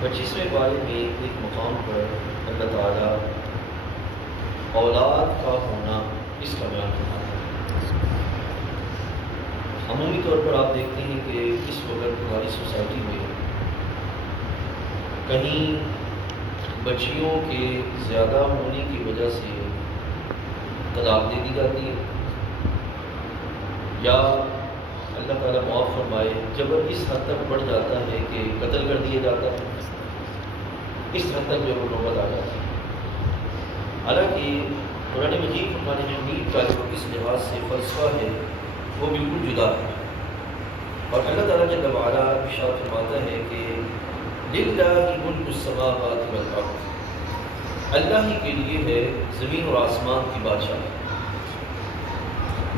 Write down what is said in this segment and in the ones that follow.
25ویں پارے میں ایک مقام پر اللہ تعالیٰ اولاد کا ہونا اس کا بیان کرتا ہے۔ عمومی طور پر آپ دیکھتے ہیں کہ اس وقت ہماری سوسائٹی میں کہیں بچیوں کے زیادہ ہونے کی وجہ سے طلاق دے دی جاتی ہے، یا اللہ تعالیٰ معاف فرمائے جبر اس حد تک بڑھ جاتا ہے کہ قتل کر دیا جاتا ہے، اس حد تک جو وہ نوبت آ جاتی ہے۔ حالانکہ قرآن مجید فرقان حمید کا جو اس لحاظ سے فلسفہ ہے وہ بالکل جدا ہے، اور اللہ تعالیٰ جل وعلا ارشاد فرماتا ہے کہ للہ ملک السماوات والارض، اللہ ہی کے لیے ہے زمین اور آسمان کی بادشاہی۔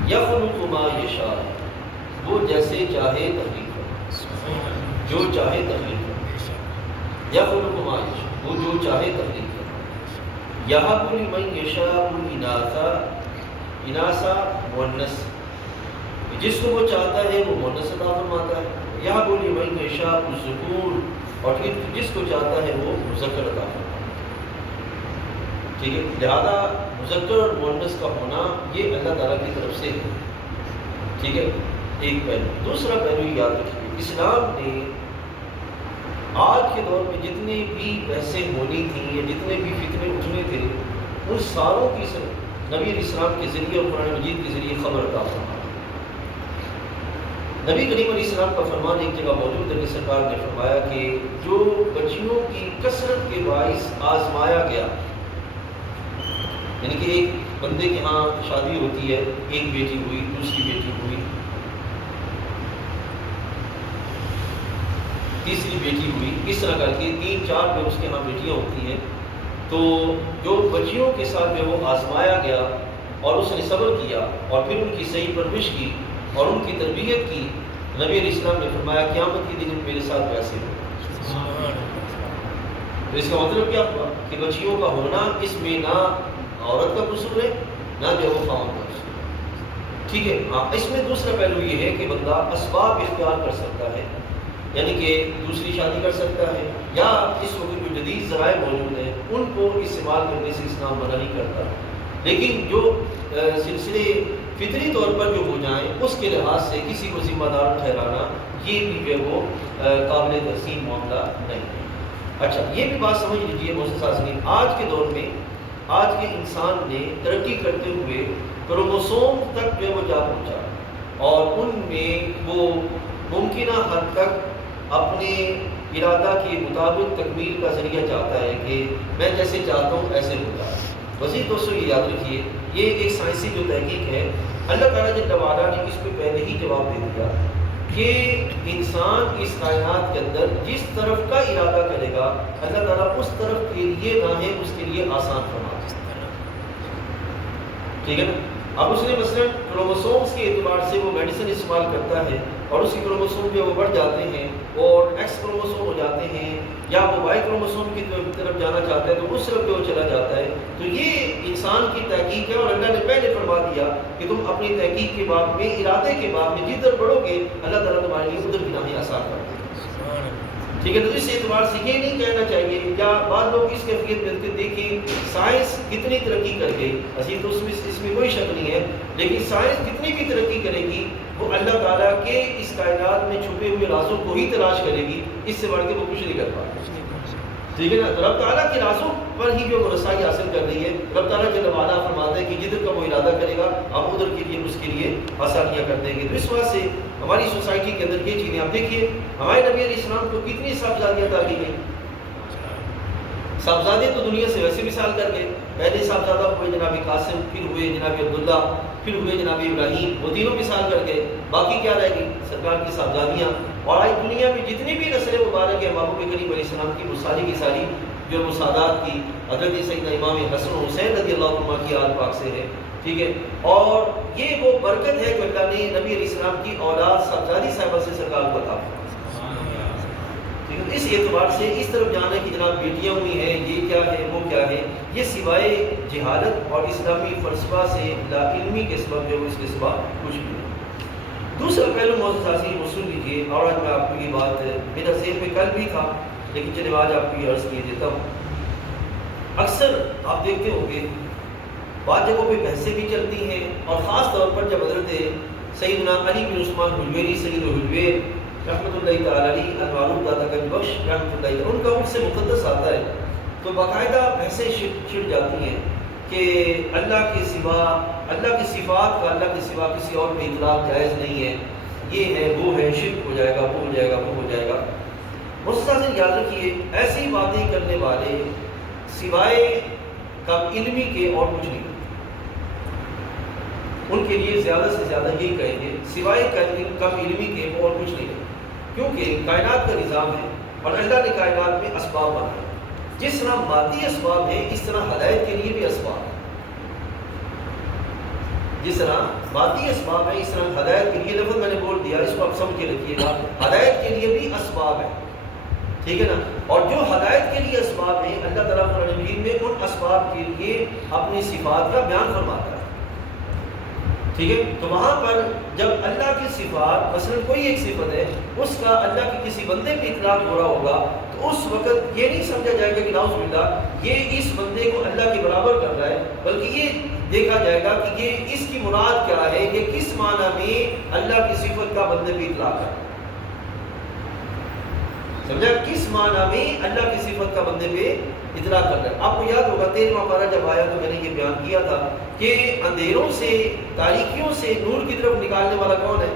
یخلق ما یشاء، وہ جیسے چاہے تخلیق کرے، جو چاہے تخلیق کرے۔ یخلق ما یشاء، وہ جو چاہے تخلیق کرے۔ یہب لمن یشاء اناثا، اناثا مؤنث، جس کو وہ چاہتا ہے وہ مؤنث عطا فرماتا ہے۔ یہب لمن یشاء الذکور، اور جس کو چاہتا ہے وہ مذکر عطا فرماتا ہے۔ ٹھیک ہے، لہذا مذکر اور مؤنث کا ہونا یہ اللہ تعالیٰ کی طرف سے ہے۔ ٹھیک ہے، ایک پہلو۔ دوسرا پہلو یاد رکھیے، اسلام نے آج کے دور میں جتنے بھی بحثیں ہونی تھیں یا جتنے بھی فتنے اٹھنے تھے، ان ساروں کی نبی علیہ السلام کے ذریعے اور قرآن مجید کے ذریعے خبر عطا فرمائی۔ نبی کریم علیہ السلام کا فرمان ایک جگہ موجود ہے کہ سرکار نے فرمایا کہ جو بچیوں کی کثرت کے باعث آزمایا گیا، یعنی کہ ایک بندے کے ہاں شادی ہوتی ہے، ایک بیٹی ہوئی، دوسری بیٹی ہوئی، تیسری بیٹی ہوئی، اس طرح کر کے 3-4 جو اس کے ہاں بیٹیاں ہوتی ہیں، تو جو بچیوں کے ساتھ جو وہ آزمایا گیا اور اس نے صبر کیا اور پھر ان کی صحیح پرورش کی اور ان کی تربیت کی، نبی علیہ السلام نے فرمایا قیامت کے دن میرے ساتھ ویسے ہو۔ تو اس کا مطلب کیا ہوا کہ بچیوں کا ہونا اس میں نہ عورت کا قصور ہے نہ جو وہ خاوند کا قصور ہے۔ ٹھیک ہے، ہاں، اس میں دوسرا پہلو یہ ہے کہ بندہ اسباب اختیار کر سکتا ہے، یعنی کہ دوسری شادی کر سکتا ہے، یا اس وقت جو جدید ذرائع موجود ہیں ان کو استعمال کرنے سے اسلام منع نہیں کرتا، لیکن جو سلسلے فطری طور پر جو ہو جائیں اس کے لحاظ سے کسی کو ذمہ دار ٹھہرانا یہ بھی جو ہے وہ قابل تحسین معاملہ نہیں ہے۔ اچھا، یہ بھی بات سمجھ لیجیے محسن حاضرین، آج کے دور میں آج کے انسان نے ترقی کرتے ہوئے کروموسوم تک جو ہے وہ جا پہنچا، اور ان میں وہ ممکنہ حد تک اپنے ارادہ کے مطابق تکمیل کا ذریعہ چاہتا ہے کہ میں جیسے چاہتا ہوں ایسے ہوتا ہے۔ وزیر دوستوں یہ یاد رکھیے، یہ ایک سائنسی جو تحقیق ہے، اللہ تعالیٰ جل وعلا نے اس پہ پہلے ہی جواب دے دیا کہ انسان اس کائنات کے اندر جس طرف کا ارادہ کرے گا اللہ تعالیٰ اس طرف کے لیے راہیں اس کے لیے آسان فرما دے۔ ٹھیک ہے نا، اب اس نے مثلا کروموسومز کے اعتبار سے وہ میڈیسن استعمال کرتا ہے اور اس کے کروموسوم جو وہ بڑھ جاتے ہیں اور ایکس کروموسوم ہو جاتے ہیں، یا وہ وائی کروموسوم کی طرف جانا چاہتا ہے تو اس طرف جو چلا جاتا ہے، تو یہ انسان کی تحقیق ہے، اور اللہ نے پہلے فرما دیا کہ تم اپنی تحقیق کے باب میں، ارادے کے باب میں جدھر بڑھو گے اللہ تعالیٰ تمہارے لیے ادھر کی راہیں آسان کر دے گا۔ ٹھیک ہے، تو اس اعتبار سے یہ نہیں کہنا چاہیے، یا بعض لوگ اس کیفیت میں دیکھیں سائنس کتنی ترقی کر گئی، تو اس میں کوئی شک نہیں ہے، لیکن سائنس کتنی بھی ترقی کرے گی وہ اللہ تعالیٰ کے اس کائنات میں چھپے ہوئے رازوں کو ہی تلاش کرے گی، اس سے بڑھ کے وہ کچھ نہیں کر پائے۔ ٹھیک ہے نا، تو رب تعالیٰ کے رازوں پر ہی جو رسائی حاصل کر رہی ہے، رب تعالیٰ جل وعلا فرماتا ہے کہ جدھر کا وہ ارادہ کرے گا آپ ادھر کے لیے اس کے لیے آسانیاں کر دیں گے۔ تو اس وجہ سے ہماری سوسائٹی کے اندر یہ چیزیں آپ دیکھیے، ہمارے نبی علیہ السلام کو کتنی صاحبزادیاں عطا کی گئی۔ صاحبزادے تو دنیا سے ویسے مثال کر گئے، پہلے صاحبزادہ ہوئے جناب قاسم، پھر ہوئے جناب عبداللہ، پھر ہوئے جناب ابراہیم، وہ تینوں مثال کر گئے، باقی کیا رہے گی سرکار کی صاحبزادیاں۔ اور آج دنیا میں جتنی بھی نسل مبارک ہے محبوب کریم علیہ السلام کی، وہ ساری کی ساری جو مسادات کی حضرت سیدنا امام حسن و حسین رضی اللہ عنہ کی آل پاک سے ہے۔ ٹھیک ہے، اور یہ وہ برکت ہے کہ اللہ نے نبی علیہ السلام کی اولاد صاحبزادی صاحبہ سے سرکار کو عطا فرمائی۔ اس اعتبار سے اس طرف جانا کہ جناب بیٹیاں ہوئی ہیں، یہ کیا ہے وہ کیا ہے، یہ سوائے جہالت اور اسلامی فلسفہ سے لا علمی کے سبب جو اس کے سوا کچھ بھی نہیں۔ دوسرا پہلو معزز حاضرین وہ سن لیجیے، اور آج میں آپ کو یہ بات میرا ذہن میں کل بھی تھا لیکن چلے آج آپ کو یہ عرض کیے دیتا ہوں. اکثر آپ دیکھتے ہوں گے بعض جگہوں پہ بحثیں بھی چلتی ہیں، اور خاص طور پر جب حضرت سیدنا علی بن عثمان حلویری سید الحلویر رحمۃ اللہ تعالی علیہ المعروف داتا گنج بخش رحمۃ اللہ علیہ ان کا ان سے مقدس آتا ہے تو باقاعدہ بحثیں چھڑ جاتی ہیں کہ اللہ کے سوا، اللہ کی صفات کا اللہ کے سوا کسی اور پہ اطلاق جائز نہیں ہے، یہ ہے وہ ہے، شرک ہو جائے گا، وہ ہو جائے گا، وہ ہو جائے گا. مستحسن یاد رکھیے ایسی باتیں کرنے والے سوائے کم علمی کے اور کچھ نہیں. ان کے لیے زیادہ سے زیادہ یہی کہیں گے سوائے کم علمی کے اور کچھ نہیں ہے، کیونکہ کائنات کا نظام ہے اور اللہ نے کائنات میں اسباب بنائے. جس طرح مادی اسباب ہیں اس طرح ہدایت کے لیے بھی اسباب ہیں. جس طرح مادی اسباب ہے اس طرح ہدایت کے لیے، لفظ میں نے بول دیا اس کو آپ سمجھ کے رکھیے گا، ہدایت کے لیے بھی اسباب ہے، ٹھیک ہے نا. اور جو ہدایت کے لیے اسباب ہیں اللہ تعالیٰ قرآن مجید میں ان اسباب کے لیے اپنی صفات کا بیان فرماتا ہے، ٹھیک ہے. تو وہاں پر جب اللہ کی صفات مثلا کوئی ایک صفت ہے اس کا اللہ کے کسی بندے پہ اطلاق ہو رہا ہوگا تو اس وقت یہ نہیں سمجھا جائے گا کہ نعوذ باللہ یہ اس بندے کو اللہ کے برابر کر رہا ہے، بلکہ یہ دیکھا جائے گا کہ یہ اس کی مراد کیا ہے، کہ کس معنی میں اللہ کی صفت کا بندے پہ اطلاق ہے. سمجھا؟ کس معنی میں اللہ کی صفت کا بندے پہ اطلاق کر رہا ہے. آپ کو یاد ہوگا 13واں پارہ جب آیا تو میں نے یہ بیان کیا تھا کہ اندھیروں سے، تاریکیوں سے نور کی طرف نکالنے والا کون ہے؟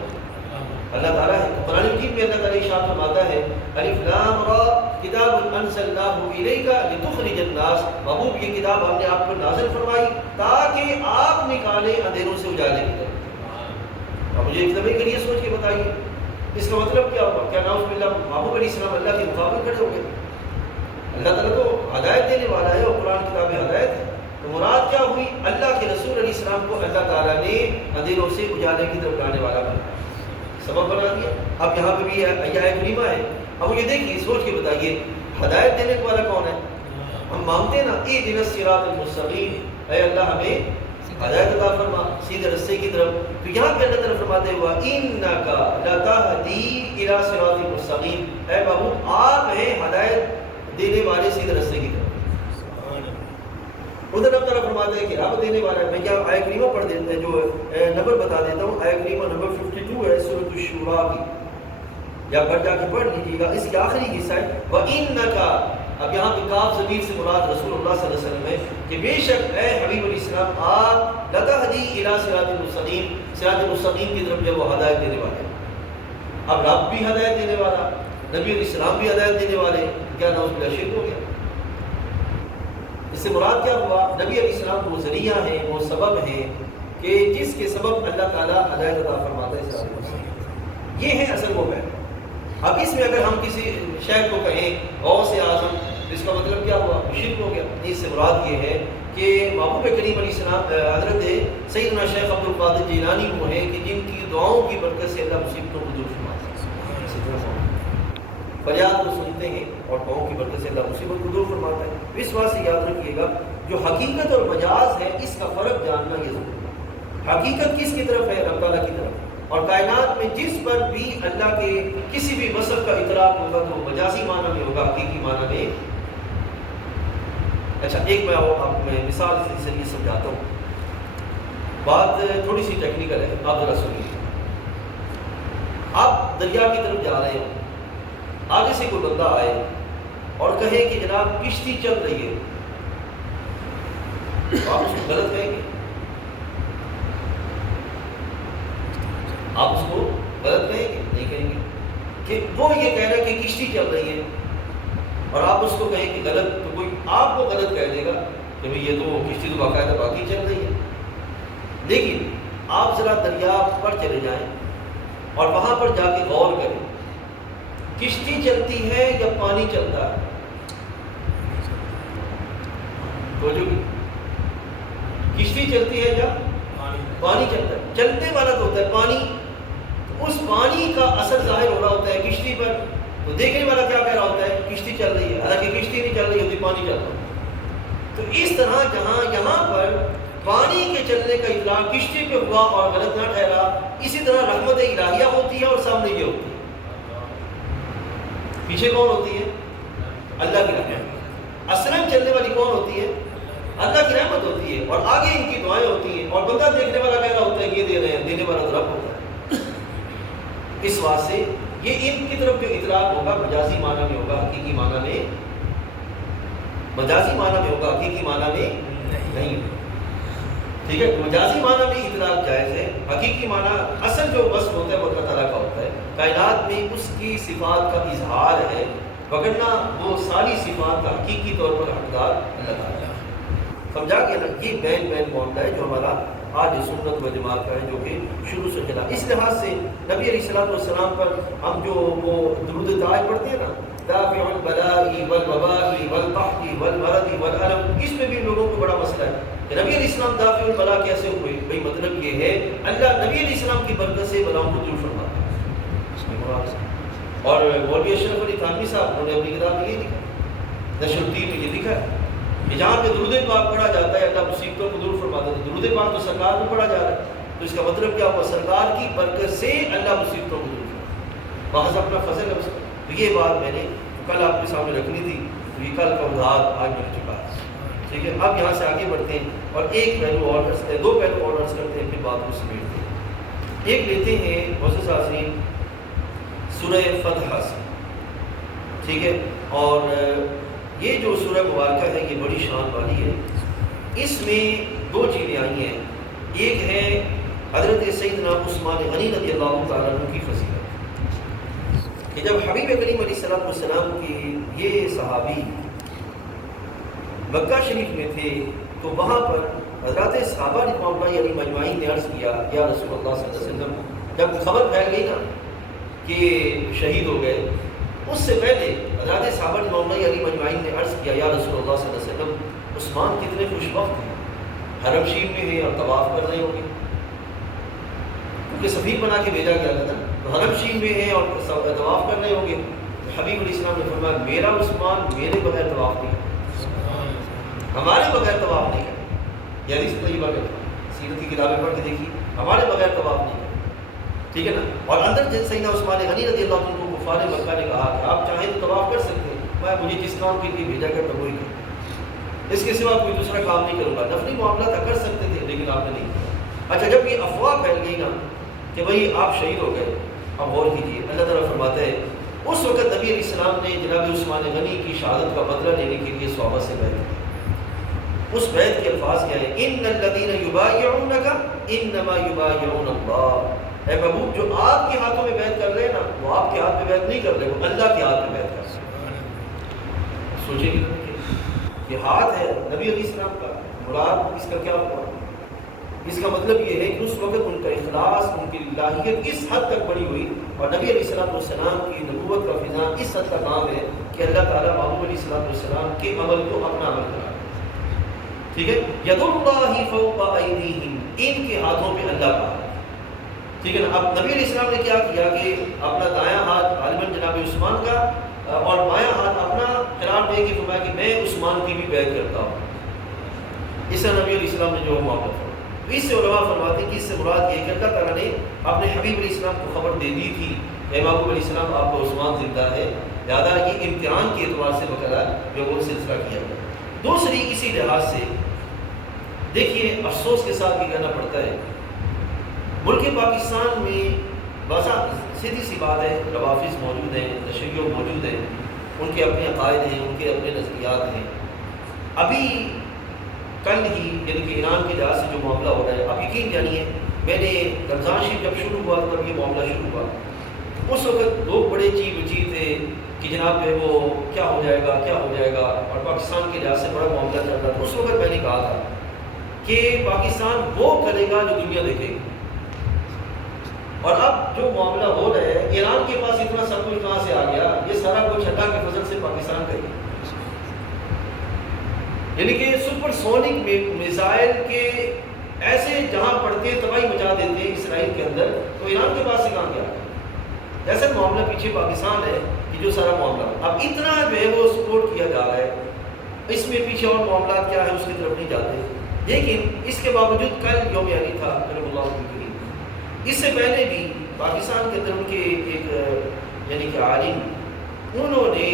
اللہ تعالیٰ ہے. قرآن مجید میں اللہ تعالیٰ ارشاد فرماتا ہے الف لام را کتاب انزلناہ الیک لتخرج الناس، محبوب یہ کتاب ہم نے آپ پر نازل فرمائی تاکہ آپ نکالیں اندھیروں سے اجالے کی طرف. اب مجھے ایک دفعہ کے لیے سوچ کے بتائیے اس کا مطلب کیا ہوا؟ کیا نعوذ باللہ محبوب علیہ السلام اللہ کے مقابل کھڑے ہو گئے؟ اللہ تعالیٰ تو ہدایت دینے والا ہے اور قرآن کتاب ہدایت ہے. تو مراد کیا ہوئی؟ اللہ کے رسول علیہ السلام کو اللہ تعالیٰ نے اندھیروں سے اجالے کی طرف لانے والا بنا، سبب بنا دیا. اب یہاں پہ بھی ایہ کریمہ ہے. اب یہ دیکھیے سوچ کے بتائیے ہدایت دینے والا کون ہے؟ ہم مانگتے ہیں نا اہدنا الصراط المستقیم، اے اللہ ہمیں ہدایت عطا فرما سیدھے رستے کی طرف. تو یہاں پہ اللہ تعالیٰ فرماتے ہوا انک لتہدی الی صراط مستقیم، اے بابو آپ ہیں ہدایت دینے والے سیدھے رستے کی طرف. ادھر اللہ تعالیٰ فرماتے ہیں کہ رب دینے والا ہے. میں کیا آیہ کریمہ پڑھ دیتا ہے جو نمبر بتا دیتا ہوں. آیہ کریمہ نمبر 52 ہے سورۃ الشورى کی، یا گھر جا کے پڑھ لیجیے گا. اس کے آخری حصہ ہے وَإِنَّكَ، اب یہاں پہ کاف ضمیر سے مراد رسول اللہ صلی اللہ علیہ وسلم ہے کہ بے شک اے حبیب علیہ السلام آپ لتہدی الی صراط مستقیم، صراط مستقیم کی طرف جب وہ ہدایت دینے والے. اب رب بھی ہدایت دینے والا، نبی علیہ السلام بھی ہدایت دینے والے، کیا نعوذ باللہ شرک ہو گیا؟ اس سے مراد کیا ہوا؟ نبی علیہ السلام وہ ذریعہ ہیں، وہ سبب ہیں کہ جس کے سبب اللہ تعالیٰ ہدایت عطا فرماتا ہے صراط مستقیم. یہ ہے اصل وہ ہے. اب اس میں اگر ہم کسی شیخ کو کہیں غوث اعظم، اس کا مطلب کیا ہوا؟ شرک ہو گیا. اس سے مراد یہ ہے کہ محبوب کریم علیہ السلام حضرت سیدنا شیخ عبد القادر جیلانی وہ ہیں کہ جن کی دعاؤں کی برکت سے اللہ مصیبتوں کو دور فرماتا ہے. فریاد کو سنتے ہیں اور دعاؤں کی برکت سے اللہ مصیبت کو دور فرماتا ہے. اس بات سے یاد رکھیے گا جو حقیقت اور مجاز ہے اس کا فرق جاننا یہ ضروری ہے. حقیقت کس کی طرف ہے؟ رب تعالیٰ کی طرف. اور کائنات میں جس پر بھی اللہ کے کسی بھی وصف کا اطلاق ہوگا تو مجازی معنی میں ہوگا، حقیقی معنی میں. اچھا ایک میں آپ میں مثال سے یہ سمجھاتا ہوں. بات تھوڑی سی ٹیکنیکل ہے، آپ ذرا سنیے. آپ دریا کی طرف جا رہے ہیں، آگے سے کوئی بندہ آئے اور کہے کہ جناب کشتی چل رہی ہے، آپ اس کو غلط کہیں گے؟ آپ اس کو غلط کہیں گے؟ نہیں کہیں گے. کہ وہ یہ کہہ رہا ہے کہ کشتی چل رہی ہے اور آپ اس کو کہیں کہ غلط، تو کوئی آپ کو غلط کہہ دے گا کہ بھئی یہ تو کشتی تو باقاعدہ باقی چل رہی ہے. لیکن آپ ذرا دریا پر چلے جائیں اور وہاں پر جا کے غور کریں کشتی چلتی ہے یا پانی چلتا ہے. تو جو کشتی چلتی ہے یا پانی چلتا ہے؟ چلنے والا تو ہوتا ہے پانی، اس پانی کا اثر ظاہر ہو رہا ہوتا ہے کشتی پر. تو دیکھنے والا کیا کہہ رہا ہوتا ہے؟ کشتی چل رہی ہے، حالانکہ کشتی نہیں چل رہی ہوتی، پانی چل رہا ہے. تو اس طرح جہاں یہاں پر پانی کے چلنے کا اطلاق کشتی پہ ہوا اور غلط نہ ٹھہرا، اسی طرح رحمت الہیہ ہوتی ہے اور سامنے یہ ہوتی ہے. پیچھے کون ہوتی ہے؟ اللہ کی رحمت. اصلاً چلنے والی کون ہوتی ہے؟ اللہ کی رحمت ہوتی ہے، اور آگے ان کی دعائیں ہوتی ہیں، اور بندہ دیکھنے والا کہہ رہا ہوتا ہے یہ دے رہے ہیں، دینے والا تو رب ہوتا ہے. اس واسطے یہ ان کی طرف جو اطلاق ہوگا مجازی معنی میں ہوگا، حقیقی معنی میں مجازی معنی میں ہوگا، حقیقی معنی میں نہیں. ٹھیک ہے، مجازی معنی میں اطلاق جائز ہے، حقیقی معنی اصل جو وصف ہوتا ہے وہ اللہ تعالیٰ کا ہوتا ہے، کائنات میں اس کی صفات کا اظہار ہے، وگرنہ وہ ساری صفات کا حقیقی طور پر حقدار اللہ تعالیٰ. سمجھا کہ نا، یہ بین معاملہ ہے جو ہمارا آج سنت و جماعت کا ہے، جو کہ شروع سے چلا. اس لحاظ سے نبی علیہ السلام پر ہم جو وہ درود طائب پڑھتے ہیں نا، دافع البلاء والوباء والقحط والمرض والالم، اس میں بھی لوگوں کو بڑا مسئلہ ہے کہ نبی علیہ السلام دافع البلاء کیسے ہوئے. بھائی مطلب یہ ہے اللہ نبی علیہ السلام کی برکت سے بلاؤں کو دور فرماتا ہے. اور مولوی اشرف علی تھانوی صاحب انہوں نے اپنی کتاب میں یہ لکھا، نشر الدین میں یہ لکھا ہے کہ جہاں پہ درود پاک پڑھا جاتا ہے اللہ مصیبتوں کو دور فرماتا ہے. درود پاک تو سرکار کو پڑھا جا رہا ہے، تو اس کا مطلب کیا ہوا؟ سرکار کی برکت سے اللہ مصیبتوں کو دور فرماتا ہے، محض اپنا فضل ہے اس کا. تو یہ بات میں نے کل آپ کے سامنے رکھنی تھی، تو یہ کل کا وضاحت آج مل چکا ہے. ٹھیک ہے، اب یہاں سے آگے بڑھتے ہیں اور ایک پہلو اور دو پہلو اور عرض کرتے ہیں، پھر بات کو سمیٹتے ہیں. ایک لیتے ہیں معزز حاضرین سورہ فتح سے. ٹھیک ہے، اور یہ جو سورہ مبارکہ ہے یہ بڑی شان والی ہے. اس میں دو چیزیں آئی ہیں. ایک ہے حضرت سیدنا عثمان غنی رضی اللہ تعالیٰ عنہ کی فضیلت، کہ جب حبیب کریم علیہ السلام کی یہ صحابی مکہ شریف میں تھے تو وہاں پر حضرات صحابہ رضوان اللہ علیہم اجمعین نے عرض کیا یا رسول اللہ صلی اللہ علیہ وسلم، جب خبر پھیل گئی نا کہ شہید ہو گئے، اس سے پہلے حضرات صحابہ رضوان اللہ علیہم اجمعین نے عرض کیا یا رسول اللہ صلی اللہ علیہ وسلم، عثمان کتنے خوش وقت ہیں، حرم شریف میں ہیں اور طواف کر رہے ہوں گے، کیونکہ سفیر بنا کے بھیجا گیا تھا نا، تو حرم شریف میں ہیں اور طواف کر رہے ہوں گے. حبیب علیہ السلام نے فرمایا میرا عثمان میرے بغیر طواف نہیں کرتا، ہمارے بغیر طواف نہیں کرتا. یہ حدیث طیبہ میں سیرت کی کتابیں پڑھ کے دیکھی، ہمارے بغیر طواف نہیں کرتا. ٹھیک ہے نا. اور اندر جن سیدنا عثمان غنی رضی اللہ عنہ کو کفار مکہ نے کہا کہ آپ چاہیں تو طواف کر سکتے ہیں، میں مجھے جس کام کے لیے بھیجا گیا تھا وہی کروں، اس کے سوا کوئی دوسرا کام نہیں کروں گا. نفلی معاملہ تھا کر سکتے تھے لیکن آپ نے نہیں کیا. اچھا جب یہ افواہ پھیل گئی نا کہ بھائی آپ شہید ہو گئے، اب غور کیجیے، اللہ تعالیٰ فرماتا ہے اس وقت نبی علیہ السلام نے جناب عثمان غنی کی شہادت کا بدلہ لینے کے لیے صحابہ سے بیعت کی. اس بیعت کے الفاظ کیا ہیں؟ ان الذین یبایعونک انما یبایعون اللہ. اے محبوب جو آپ کے ہاتھوں میں بیعت کر رہے ہیں نا، وہ آپ کے ہاتھ میں بیعت نہیں کر رہے، وہ اللہ کے ہاتھ میں بیعت کر رہے ہیں. سوچیں کہ ہاتھ ہے نبی علیہ السلام کا، مراد اس کا کیا ہوا؟ اس کا مطلب یہ ہے کہ اس وقت ان کا اخلاص، ان کی الہیت اس حد تک بڑی ہوئی، اور نبی علیہ السلام کی نبوت کا فضا اس حد تک عام ہے کہ اللہ تعالیٰ محمود علیہ السلام کے عمل کو اپنا عمل کرا. ٹھیک ہے، ید اللہ فوق ایدیہم، ان کے ہاتھوں پہ اللہ کا. ٹھیک ہے نا. اب نبی علیہ السلام نے کیا کیا کہ اپنا دایاں ہاتھ غالباً جناب عثمان کا اور بایاں ہاتھ اپنا قرار دے کے فرمایا کہ میں عثمان کی بھی بیعت کرتا ہوں. اس طرح نبی علیہ السلام نے جو معاملہ تھا، اس سے علماء فرماتے ہیں کہ اس سے مراد یہ کہ اللہ تعالیٰ نے اپنے حبیب علیہ السلام کو خبر دے دی تھی کہ محبوب علیہ السلام آپ کو عثمان زندہ ہے، لہٰذا یہ امتحان کے اعتبار سے وغیرہ جو وہ سلسلہ کیا گیا. دوسری اسی لحاظ سے دیکھیے افسوس کے ساتھ یہ کہنا پڑتا ہے، ملک پاکستان میں بازا سیدھی سی بات ہے، روافظ موجود ہیں، تشیع موجود ہیں، ان کے اپنے عقائد ہیں، ان کے اپنے نظریات ہیں. ابھی کل ہی یعنی کہ ایران کے لحاظ سے جو معاملہ ہو رہا ہے، آپ یقین جانیے میں نے رمضان شریف جب شروع ہوا تب یہ معاملہ شروع ہوا، اس وقت لوگ بڑے چیخ تھے کہ جناب جو ہے وہ کیا ہو جائے گا کیا ہو جائے گا، اور پاکستان کے لحاظ سے بڑا معاملہ چل رہا تھا. اس وقت میں نے کہا تھا کہ پاکستان وہ کرے گا جو دنیا دیکھے گی. اور اب جو معاملہ ہو رہا ہے، ایران کے پاس اتنا سب کچھ کہاں سے آ گیا؟ یہ سارا کچھ اللہ کے فضل سے پاکستان کا ہی، یعنی کہ سپر سونک میزائل کے ایسے جہاں پڑتے تباہی مچا دیتے ہیں اسرائیل کے اندر، تو ایران کے پاس سے کہاں گیا؟ ایسا معاملہ پیچھے پاکستان ہے کہ جو سارا معاملہ اب اتنا جو ہے وہ سپورٹ کیا جا رہا ہے. اس میں پیچھے اور معاملات کیا ہے اس کی طرف نہیں جاتے، لیکن اس کے باوجود کل یوم علی تھا کرم اللہ وجہہ. اس سے پہلے بھی پاکستان کے اندر ان کے ایک یعنی کہ عالم، انہوں نے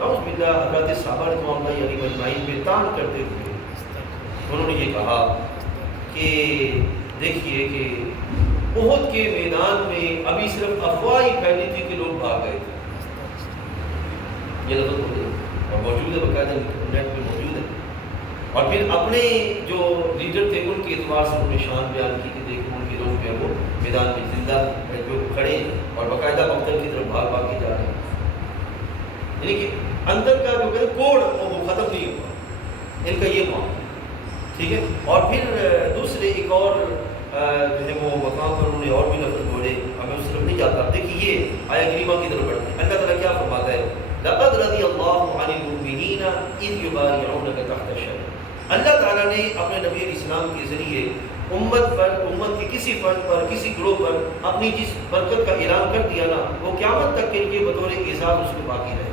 نعوذ باللہ حضرت صحابہ رضوان اللہ علیہم اجمعین پہ تان کرتے ہوئے انہوں نے یہ کہا کہ دیکھیے کہ احد کے میدان میں ابھی صرف افواہی پھیلی تھی کہ لوگ بھاگ گئے تھے. یہ لفظ بولے اور موجود ہے، باقاعدہ نیٹ پہ موجود ہے. اور پھر اپنے جو لیڈر تھے ان کے اعتبار سے انہوں نے شان بیان کی کہ دیکھو ان کے لوگ جو ہے وہ میدان میں زندہ جو کھڑے ہیں اور باقاعدہ مقتل کی طرف بھاگ بھاگ کے جا رہے ہیں. یعنی کہ اندر کا جو کوڑ وہ ختم نہیں ہوا ان کا یہ معاملہ. ٹھیک ہے. اور پھر دوسرے ایک اور جو ہے وہ مقام پر انہوں نے اور بھی لفظ بولے، ہمیں اس طرف نہیں جاتا. دیکھیے یہ آیت کریمہ کی طرف بڑھتے ہیں. اللہ تعالیٰ کیا فرماتا ہے؟ لقد رضی اللہ عن المؤمنین اذ یبایعونک تحت الشجرہ. اللہ تعالیٰ نے اپنے نبی علیہ السلام کے ذریعے امت پر، امت کے کسی فرد پر، کسی گروہ پر اپنی جس برکت کا اعلان کر دیا نا، وہ قیامت تک کے لیے بطور اعزاز اس میں باقی رہے،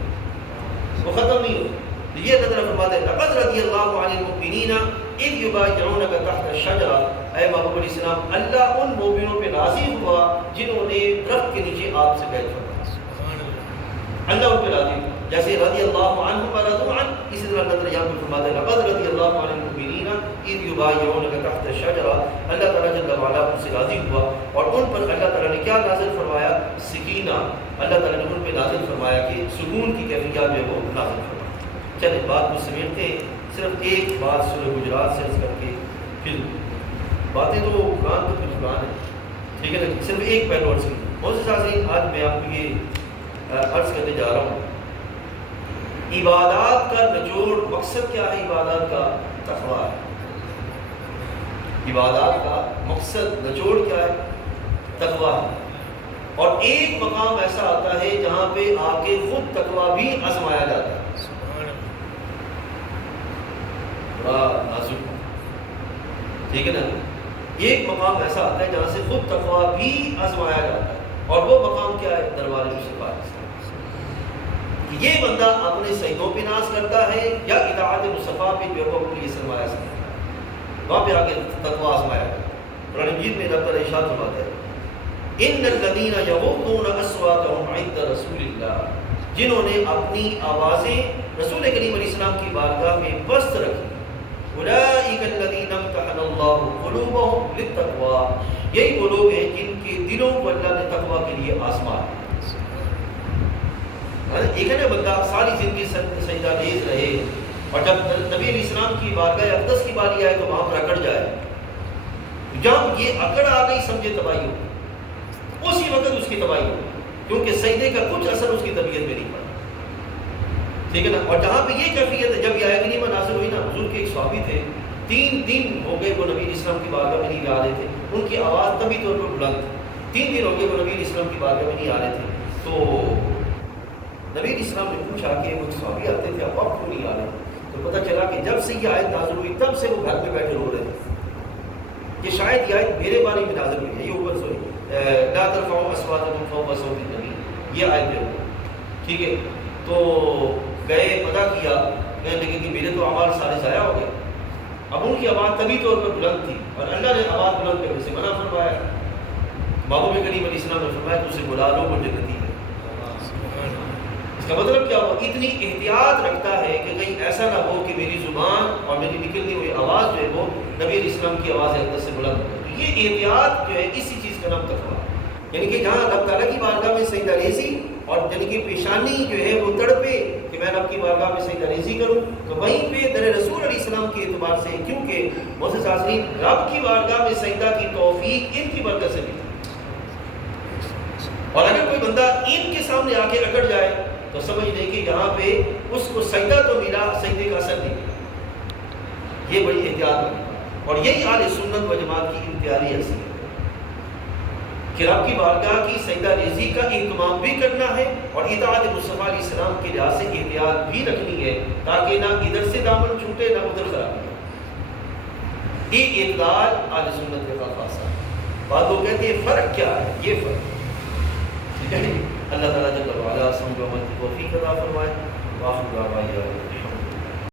وہ ختم نہیں ہو. یہ اللہ تعالیٰ فرماتا ہے لقد رضی اللہ عن المؤمنین اذ یبایعونک تحت الشجرہ. اے محبوب علیہ السلام، اللہ ان مومنوں پہ راضی ہوا جنہوں نے درخت کے نیچے آپ سے بیعت فرمائی. اللہ ان پہ راضی ہوا. جیسے رضی اللہ عنہم ورضوا عنہ، اسی طرح اللہ تعالیٰ یہاں پہ فرماتا ہے لقد رضی اللہ عن المؤمنین اذ یبایعونک تحت الشجرہ. اللہ تعالیٰ جل وعلا ان سے راضی ہوا اور ان پر اللہ تعالیٰ نے کیا نازل فرمایا؟ سکینہ. اللہ تعالیٰ نے ان پہ نازل فرمایا کہ سکون کی کیفیت جو ہے وہ نازل فرمایا. چلیں بات کو سمیٹتے ہیں. صرف ایک بات سورہ حجرات سے عرض کر کے پھر باتیں تو قرآن تو پھر قرآن ہے. ٹھیک ہے نا. صرف ایک پہلو عرض کی. معزز حاضرین، آج میں آپ کو یہ عرض کرنے جا رہا ہوں عبادات کا نچوڑ مقصد کیا ہے؟ عبادات کا تقویٰ ہے. عبادات کا مقصد نچوڑ کیا ہے؟ تقویٰ ہے. اور ایک مقام ایسا آتا ہے جہاں پہ آ کے خود تقویٰ بھی آزمایا جاتا ہے. بڑا نازک. ٹھیک ہے نا. ایک مقام ایسا آتا ہے جہاں سے خود تقویٰ بھی آزمایا جاتا ہے اور وہ مقام کیا ہے؟ دربار مصطفیٰ. یہ بندہ اپنے سجدوں پہ ناز کرتا ہے یا اطاعت مصطفیٰ پہ جو ہے وہ یہ سرمایہ سکتا ہے، وہاں پہ آگے تقویٰ آزمایا ہے. قرآن مجید میں رب تعالیٰ ارشاد فرماتا ہے ان الذین یغضون اصواتهم عند رسول اللہ، جنہوں نے اپنی آوازیں رسول کریم علیہ السلام کی بارگاہ میں پست رکھی. اولئک الذین امتحن اللہ قلوبهم للتقوی، یہی وہ لوگ ہیں جن کے دلوں کو اللہ نے تقویٰ کے لیے آزمایا. ایک ہے نا بندہ ساری زندگی سجدہ ریز رہے اور جب نبی علیہ السلام کی بارگاہ اقدس کی باری آئے تو وہاں پر اکڑ جائے. جب یہ اکڑ آ گئی سمجھے تباہی ہو، اسی وقت اس کی تباہی ہو، کیونکہ سجدے کا کچھ اثر اس کی طبیعت میں نہیں پڑا. ٹھیک ہے نا. اور جہاں پہ یہ کیفیت ہے، جب یہ آیت کریمہ نازل ہوئی نا، حضور کے ایک صحابی تھے، 3 دن ہو گئے وہ نبی علیہ السلام کی بارگاہ میں نہیں آ رہے تھے. ان کی آواز طبی طور پر بلند تھی. 3 دن ہو گئے وہ نبی علیہ السلام کی بارگاہ میں نہیں آ رہے تھے. تو نبی علیہ السلام نے پوچھا کہ وہ صحابی آتے تھے اب کیوں نہیں آ رہے؟ تو پتہ چلا کہ جب سے یہ آیت نازل ہوئی تب سے وہ گھر میں بیٹھے رو رہے تھے کہ شاید یہ آیت میرے بارے میں نازل ہوئی ہے. یہ اوپر سے لا ترفعوا اصواتکم فوق صوت النبی، یہ آیت ہے. ٹھیک ہے. تو گئے پتہ کیا، کہنے لگے کہ میرے تو اعمال سارے ضائع ہو گئے. اب ان کی آواز طبی طور پر بلند تھی اور اللہ نے آواز بلند کرنے سے منع فرمایا. محبوب کریم علیہ السلام نے فرمایا کہ اسے بلا لو، وہ جنتی ہے. اس کا مطلب کیا ہوا؟ اتنی احتیاط رکھتا ہے کہ کہیں ایسا نہ ہو کہ میری زبان اور میری نکلتی ہوئی آواز جو ہے وہ نبی علیہ السلام کی آواز اقدس سے بلند ہو. تو یہ احتیاط جو ہے اسی چیز کا نام تقویٰ، یعنی کہ جہاں رب تعالیٰ کی بارگاہ میں سجدہ ریزی اور یعنی کہ پیشانی جو ہے وہ تڑپے کہ میں رب کی بارگاہ میں سجدہ ریزی کروں، تو وہیں پہ در رسول علیہ السلام کے اعتبار سے، کیونکہ معزز حاضرین رب کی بارگاہ میں سجدہ کی توفیق ان کی برکت سے ملی. اور اگر کوئی بندہ ان کے سامنے آ کے اکڑ جائے تو سمجھ لیں کہ یہاں پہ اس کو سجدہ تو ملا، سجدے کا اثر نہیں. یہ بڑی احتیاط ہے اور یہی اہل سنت و جماعت کی امتیازی حیثیت ہے کہ رب کی بارگاہ کی سجدہ ریزی کا اہتمام بھی کرنا ہے اور اطاعت مصطفیٰ علیہ السلام کے لحاظ سے احتیاط بھی رکھنی ہے تاکہ نہ ادھر سے دامن چھوٹے نہ ادھر خرابی ہو. یہ اعتدال اہل سنت کا خاصہ ہے. بعض لوگ کہتے ہیں فرق کیا ہے؟ یہ فرق ٹھیک ہے. اللہ تعالیٰ جل وعلا سمجھ و عمل کی توفیق عطا فرمائے. واخر دعوانا